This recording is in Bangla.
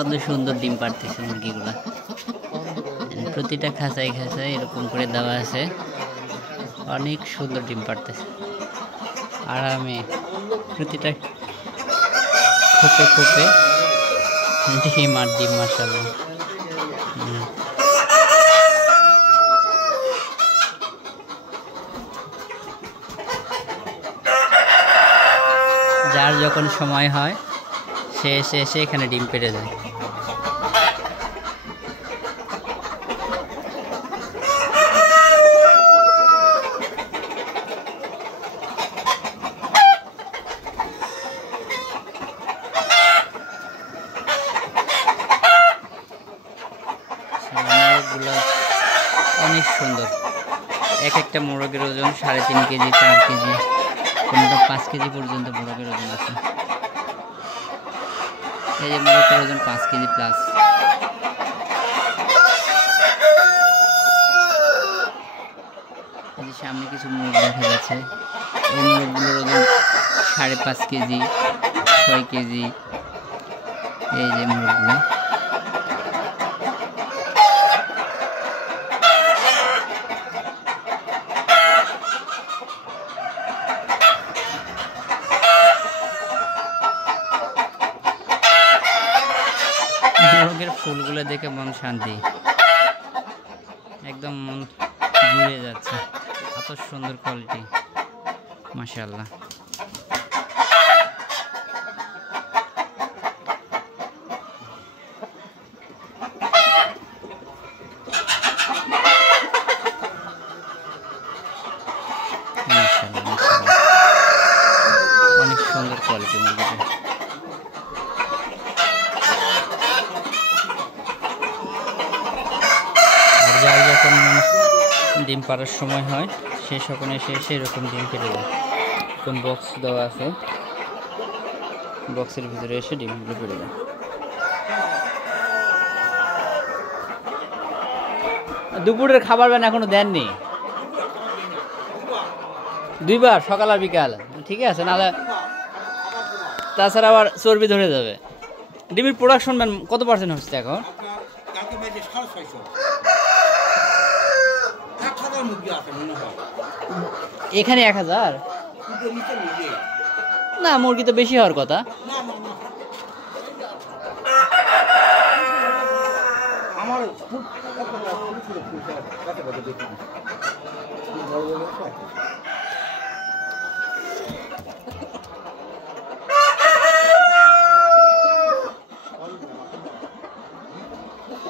কত সুন্দর ডিম পাড়তেছে মুরগিগুলা। প্রতিটা খাঁচায় খাঁচায় এরকম করে দেওয়া আছে, অনেক সুন্দর ডিম পাড়তেছে আরামে। প্রতিটা খোপে খোপে ডিম আর ডিম, মাশাআল্লাহ। যার যখন সময় হয় সে এসে এখানে ডিম পেড়ে যায়। মোরগগুলো অনেক সুন্দর। এক একটা মোরগের ওজন 3.5 কেজি, 4 কেজি, কোনোটা 5 কেজি পর্যন্ত মোরগের ওজন আছে। এই যে মোরগের ওজন 5 কেজি প্লাস। এই যে সামনে কিছু মোরগ দেখা যাচ্ছে, এই মোরগগুলোর ওজন 5.5 কেজি, 6 কেজি। এই যে মোরগগুলো মোরগের ফুলগুলো দেখে মন শান্তি, একদম মন জুড়ে যাচ্ছে। এত সুন্দর কোয়ালিটি, মাশাআল্লাহ। মাশাআল্লাহ, মাশাআল্লাহ, অনেক সুন্দর কোয়ালিটি মুরগিটা। যার যখন ডিম পাড়ার সময় হয় সে সকল এসে এরকম ডিম পেড়ে যায়। এরকম বক্স দেওয়া আছে, বক্সের ভিতরে এসে ডিমগুলো পেড়ে যায়। দুপুরের খাবার বেন এখনো দেননি? 2 বার, সকাল আর বিকাল। ঠিক আছে, নাহলে তাছাড়া আবার চর্বি ধরে যাবে। ডিমের প্রোডাকশন ম্যান কত % হচ্ছে এখন? এখানে 1000 না, মুরগি তো বেশি হওয়ার কথা।